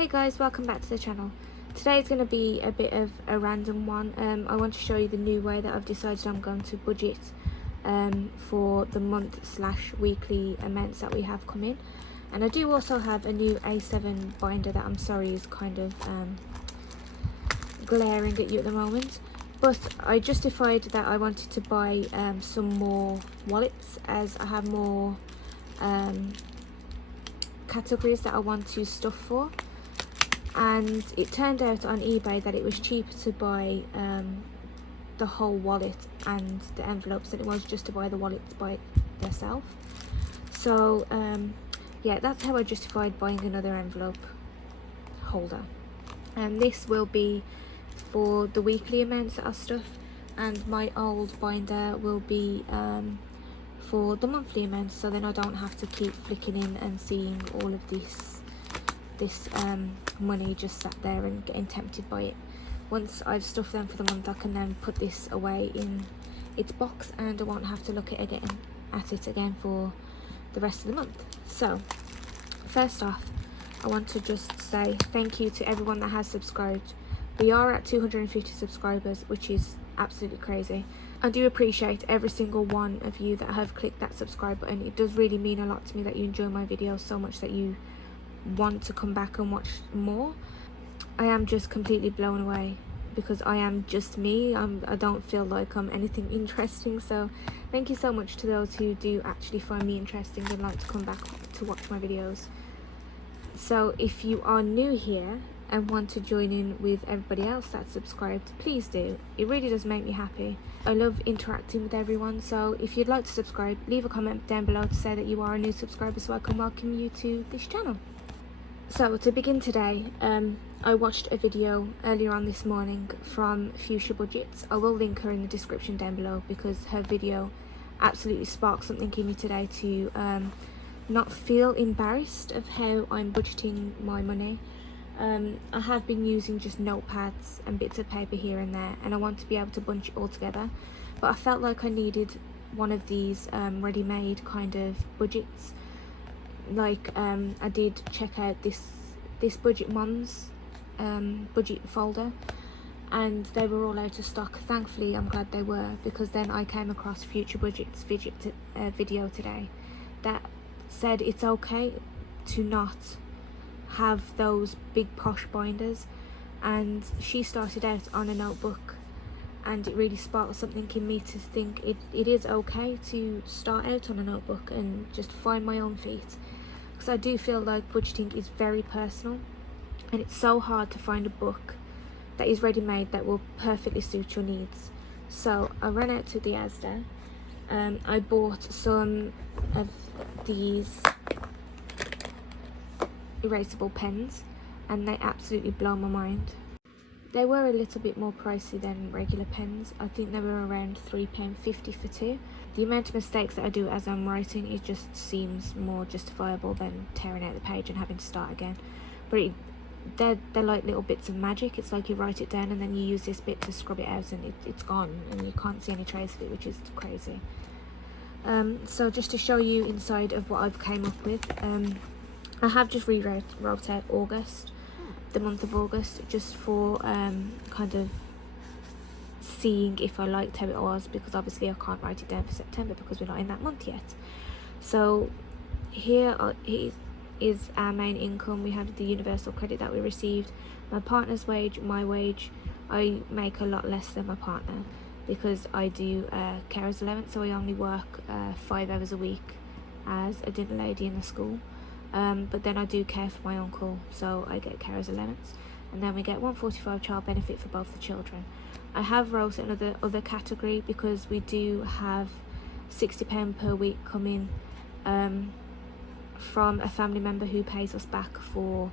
Hey guys, welcome back to the channel. Today is going to be a bit of a random one. I want to show you the new way that I've decided I'm going to budget for the month/weekly amounts that we have come in. And I do also have a new A7 binder that I'm sorry is kind of glaring at you at the moment. But I justified that I wanted to buy some more wallets as I have more categories that I want to stuff for. And it turned out on eBay that it was cheaper to buy the whole wallet and the envelopes than it was just to buy the wallets by themselves. So yeah, that's how I justified buying another envelope holder. And this will be for the weekly amounts that I stuff, and my old binder will be for the monthly amounts, so then I don't have to keep flicking in and seeing all of this money just sat there and getting tempted by it. Once I've stuffed them for the month, I can then put this away in its box and I won't have to look at it again for the rest of the month. So first off, I want to just say thank you to everyone that has subscribed. We are at 250 subscribers, which is absolutely crazy. I do appreciate every single one of you that have clicked that subscribe button. It does really mean a lot to me that you enjoy my videos so much that you want to come back and watch more. I am just completely blown away because I am just me. I don't feel like I'm anything interesting, so thank you so much to those who do actually find me interesting and like to come back to watch my videos. So if you are new here and want to join in with everybody else that's subscribed, please do. It really does make me happy. I love interacting with everyone, so if you'd like to subscribe, leave a comment down below to say that you are a new subscriber so I can welcome you to this channel. So to begin today, I watched a video earlier on this morning from Fuchsia Budgets. I will link her in the description down below because her video absolutely sparked something in me today to not feel embarrassed of how I'm budgeting my money. I have been using just notepads and bits of paper here and there, and I want to be able to bunch it all together, but I felt like I needed one of these ready-made kind of budgets. Like I did check out this Budget Moms budget folder, and they were all out of stock. Thankfully, I'm glad they were, because then I came across Fuchsia Budgets video today that said it's okay to not have those big posh binders, and she started out on a notebook, and it really sparked something in me to think it is okay to start out on a notebook and just find my own feet. Because I do feel like budgeting is very personal, and it's so hard to find a book that is ready-made that will perfectly suit your needs. So I ran out to the Asda. I bought some of these erasable pens, and they absolutely blow my mind. They were a little bit more pricey than regular pens. I think they were around £3.50 for two. The amount of mistakes that I do as I'm writing, it just seems more justifiable than tearing out the page and having to start again. But they're like little bits of magic. It's like you write it down and then you use this bit to scrub it out, and it's gone and you can't see any trace of it, which is crazy. So just to show you inside of what I've came up with, I have just wrote out August, the month of August, just for kind of seeing if I liked how it was, because obviously I can't write it down for September because we're not in that month yet. So here is our main income. We have the universal credit that we received, my partner's wage, my wage. I make a lot less than my partner because I do carer's allowance, so I only work 5 hours a week as a dinner lady in the school. But then I do care for my uncle, so I get carer's allowance, and then we get £145 child benefit for both the children. I have wrote another category because we do have £60 per week coming from a family member who pays us back for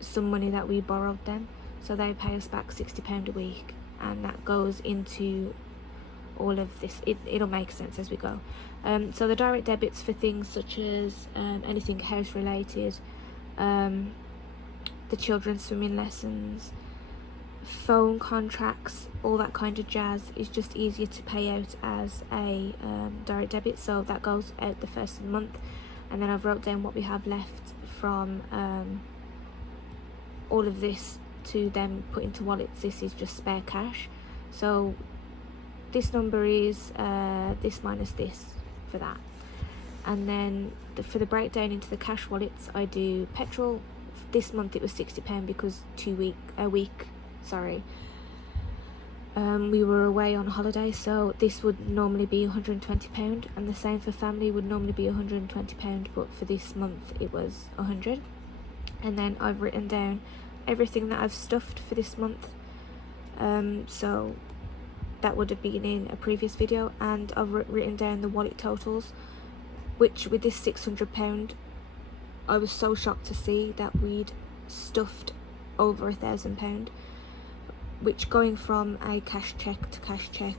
some money that we borrowed them. So they pay us back £60 a week, and that goes into all of this. It'll make sense as we go. So the direct debits for things such as anything house related, the children's swimming lessons, phone contracts, all that kind of jazz is just easier to pay out as a direct debit, so that goes out the first of the month. And then I've wrote down what we have left from all of this to then put into wallets. This is just spare cash. So this number is this minus this for that. And then for the breakdown into the cash wallets, I do petrol. This month it was £60 because we were away on holiday, so this would normally be £120, and the same for family would normally be £120, but for this month it was £100. And then I've written down everything that I've stuffed for this month, so that would have been in a previous video, and I've written down the wallet totals, which with this £600 I was so shocked to see that we'd stuffed over £1,000, which going from a cash check to cash check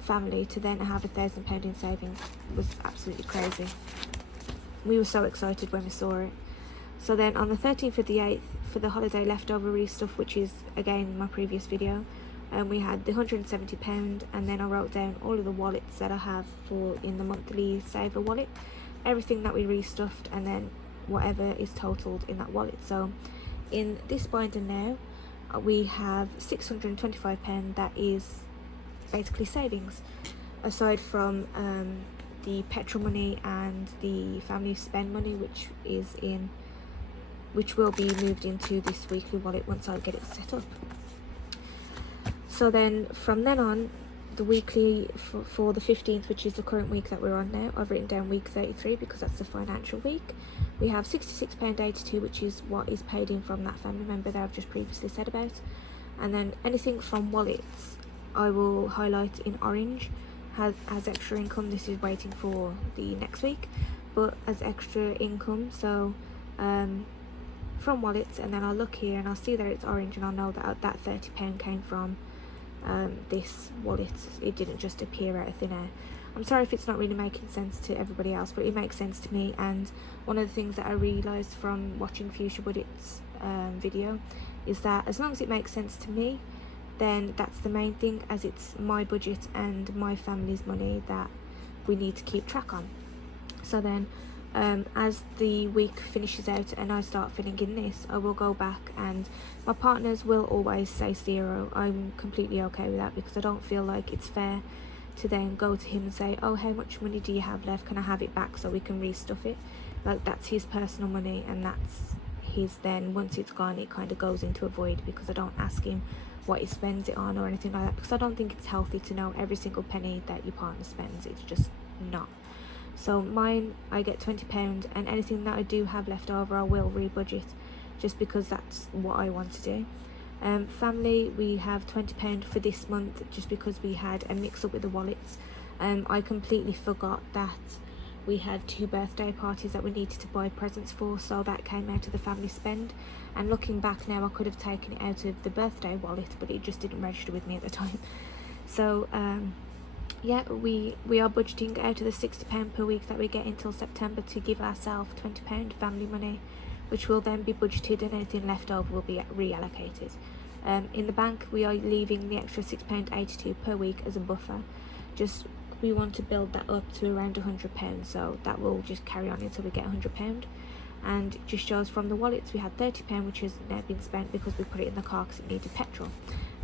family to then have £1,000 in savings was absolutely crazy. We were so excited when we saw it. So then on the 13th of the 8th, for the holiday leftover stuff, which is again my previous video, we had the £170, and then I wrote down all of the wallets that I have for in the monthly saver wallet, everything that we restuffed, and then whatever is totaled in that wallet. So in this binder now we have £625 that is basically savings, aside from the petrol money and the family spend money, which will be moved into this weekly wallet once I get it set up. So then from then on, the weekly for the 15th, which is the current week that we're on now, I've written down week 33 because that's the financial week. We have £66.82, which is what is paid in from that family member that I've just previously said about. And then anything from wallets I will highlight in orange as extra income. This is waiting for the next week, but as extra income. So from wallets, and then I'll look here and I'll see that it's orange, and I'll know that that £30 came from this wallet. It didn't just appear out of thin air. I'm sorry if it's not really making sense to everybody else, but it makes sense to me. And one of the things that I realised from watching Fuchsia Budgets video is that as long as it makes sense to me, then that's the main thing, as it's my budget and my family's money that we need to keep track on. So then as the week finishes out and I start filling in this, I will go back, and my partners will always say 0. I'm completely okay with that, because I don't feel like it's fair to then go to him and say, oh, how much money do you have left, can I have it back so we can restuff it? Like, that's his personal money, and that's his, then once it's gone it kind of goes into a void, because I don't ask him what he spends it on or anything like that, because I don't think it's healthy to know every single penny that your partner spends. It's just not. So mine, I get £20, and anything that I do have left over I will rebudget, just because that's what I want to do. Family, we have £20 for this month, just because we had a mix up with the wallets. I completely forgot that we had 2 birthday parties that we needed to buy presents for, so that came out of the family spend. And looking back now, I could have taken it out of the birthday wallet, but it just didn't register with me at the time. So yeah, we are budgeting out of the £60 per week that we get until September to give ourselves £20 family money, which will then be budgeted, and anything left over will be reallocated. In the bank, we are leaving the extra £6.82 per week as a buffer. Just, we want to build that up to around £100, so that will just carry on until we get £100. And it just shows from the wallets we had £30, which has now been spent because we put it in the car because it needed petrol,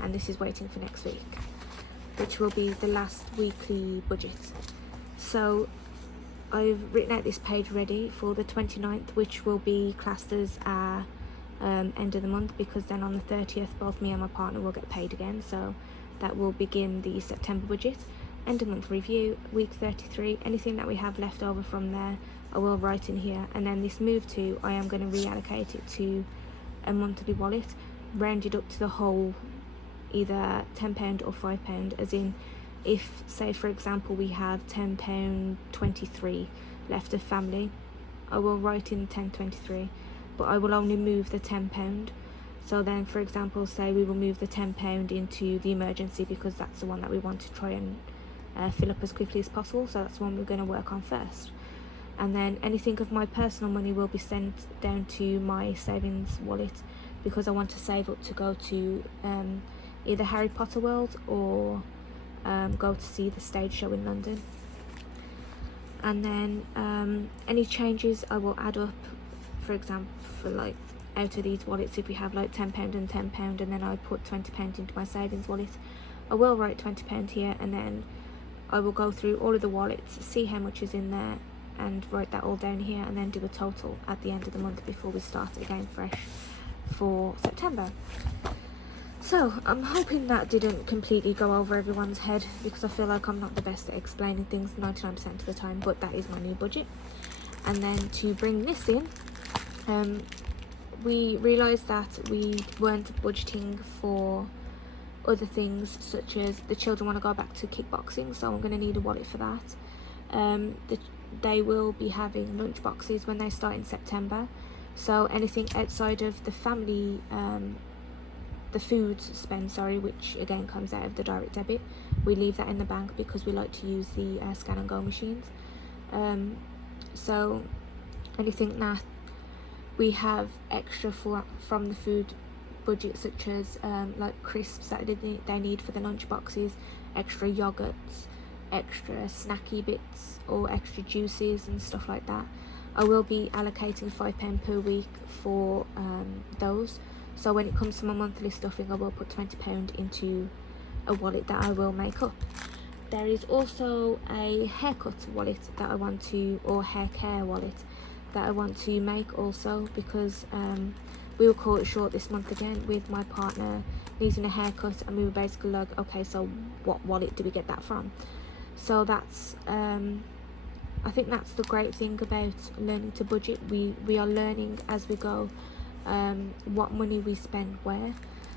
and this is waiting for next week, which will be the last weekly budget. So I've written out this page ready for the 29th, which will be classed as our end of the month, because then on the 30th both me and my partner will get paid again, so that will begin the September budget. End of month review, week 33, anything that we have left over from there I will write in here, and then this move to, I am going to reallocate it to a monthly wallet, rounded up to the whole, either £10 or £5, as in, if say for example we have £10.23 left of family, I will write in 10.23, but I will only move the £10. So then for example, say we will move the £10 into the emergency, because that's the one that we want to try and fill up as quickly as possible, so that's the one we're going to work on first. And then anything of my personal money will be sent down to my savings wallet, because I want to save up to go to either Harry Potter World or go to see the stage show in London. And then any changes I will add up, for example, for like out of these wallets. If we have like £10 and £10, and then I put £20 into my savings wallet, I will write £20 here, and then I will go through all of the wallets, see how much is in there, and write that all down here, and then do a total at the end of the month before we start again fresh for September. So I'm hoping that didn't completely go over everyone's head, because I feel like I'm not the best at explaining things 99% of the time, but that is my new budget. And then to bring this in, we realised that we weren't budgeting for other things, such as the children want to go back to kickboxing, so I'm going to need a wallet for that. They will be having lunch boxes when they start in September, so anything outside of the family, the food spend, which again comes out of the direct debit, we leave that in the bank because we like to use the scan and go machines. So anything that we have extra from the food budget, such as like crisps that they need for the lunch boxes, extra yogurts, extra snacky bits, or extra juices and stuff like that, I will be allocating £5 per week for those. So when it comes to my monthly stuffing, I will put £20 into a wallet that I will make up. There is also a haircut wallet that I want to, or hair care wallet that I want to make also, because we were caught short this month again with my partner needing a haircut, and we were basically like, okay, so what wallet do we get that from? So that's I think that's the great thing about learning to budget. We are learning as we go what money we spend where.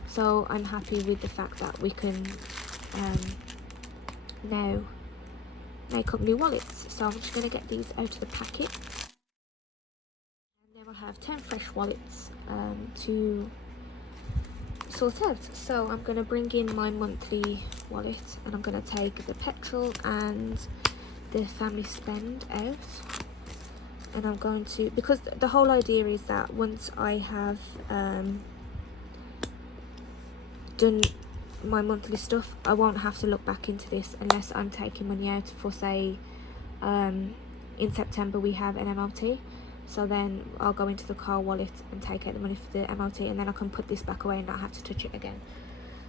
So I'm happy with the fact that we can now make up new wallets. So I'm just going to get these out of the packet, and then we'll have 10 fresh wallets to sort out. So I'm going to bring in my monthly wallet, and I'm going to take the petrol and the family spend out, and I'm going to, because the whole idea is that once I have done my monthly stuff, I won't have to look back into this unless I'm taking money out for, say, in September we have an MOT, so then I'll go into the car wallet and take out the money for the MOT, and then I can put this back away and not have to touch it again.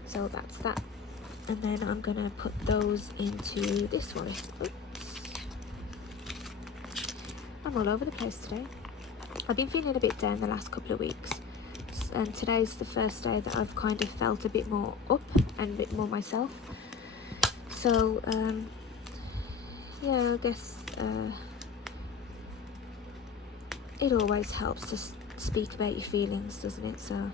So that's that. And then I'm gonna put those into this wallet. Oops. I'm all over the place today. I've been feeling a bit down the last couple of weeks, and today's the first day that I've kind of felt a bit more up and a bit more myself. So yeah, I guess it always helps to speak about your feelings, doesn't it? So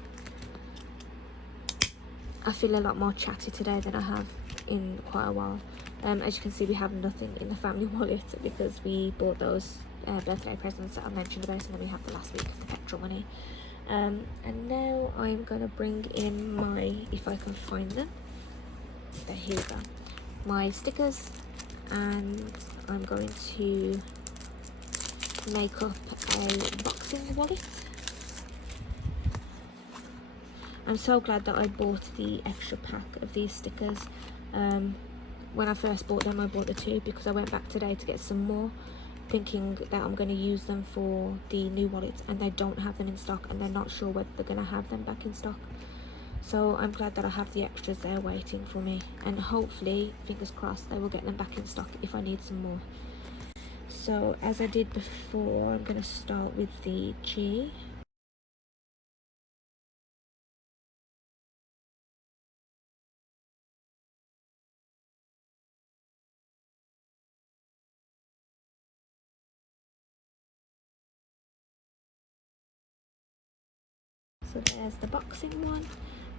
I feel a lot more chatty today than I have in quite a while. As you can see, we have nothing in the family wallet because we bought those birthday presents that I mentioned about, and then we have the last week of the petrol money. And now I'm going to bring in my, if I can find them, here we go, my stickers, and I'm going to make up a boxing wallet. I'm so glad that I bought the extra pack of these stickers. When I first bought them, I bought the 2 because I went back today to get some more, thinking that I'm going to use them for the new wallets, and they don't have them in stock, and they're not sure whether they're going to have them back in stock. So I'm glad that I have the extras there waiting for me, and hopefully, fingers crossed, they will get them back in stock if I need some more. So as I did before, I'm going to start with the G. So there's the boxing one.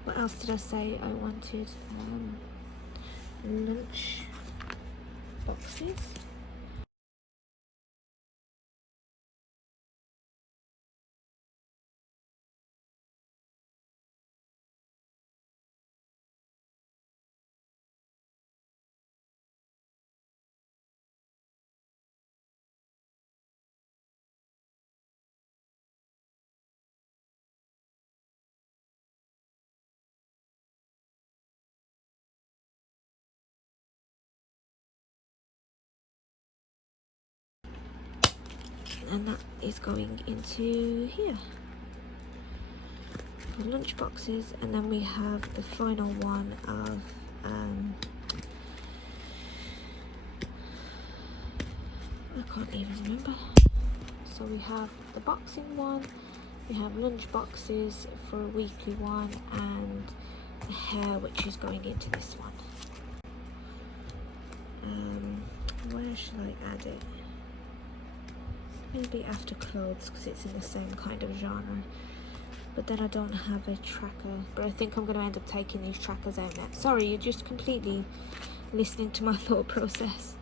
What else did I say I wanted? Lunch boxes. And that is going into here. the lunch boxes, and then we have the final one of I can't even remember. So we have the boxing one, we have lunch boxes for a weekly one, and the hair, which is going into this one. Where should I add it? Maybe after clothes, because it's in the same kind of genre. But then I don't have a tracker, but I think I'm going to end up taking these trackers out now. Sorry, you're just completely listening to my thought process.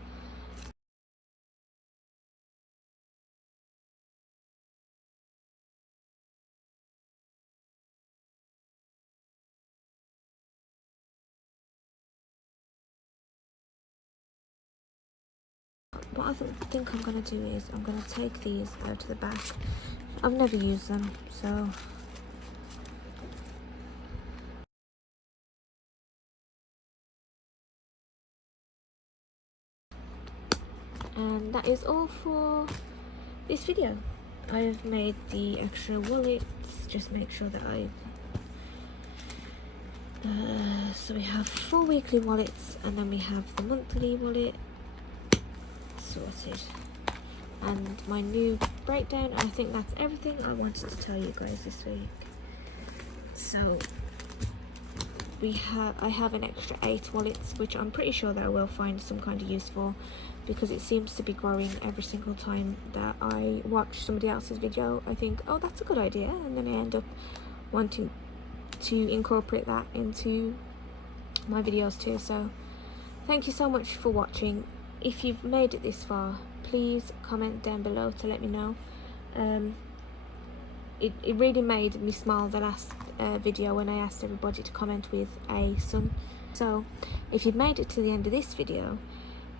What I think I'm going to do is I'm going to take these out to the back. I've never used them, so and that is all for this video. I've made the extra wallets, just make sure that so we have 4 weekly wallets, and then we have the monthly wallet sorted, and my new breakdown. I think that's everything I wanted to tell you guys this week. So I have an extra 8 wallets, which I'm pretty sure that I will find some kind of use for, because it seems to be growing every single time that I watch somebody else's video. I think, oh, that's a good idea, and then I end up wanting to incorporate that into my videos too. So thank you so much for watching. If you've made it this far, please comment down below to let me know. It really made me smile the last video when I asked everybody to comment with a sun. So if you've made it to the end of this video,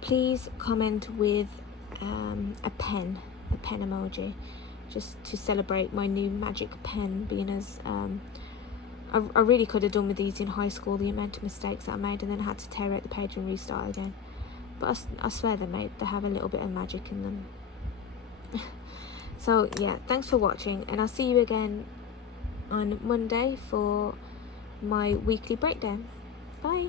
please comment with a pen emoji, just to celebrate my new magic pen, being as I really could have done with these in high school, the amount of mistakes that I made, and then I had to tear out the page and restart again. But I swear they have a little bit of magic in them. So yeah, thanks for watching, and I'll see you again on Monday for my weekly breakdown. Bye.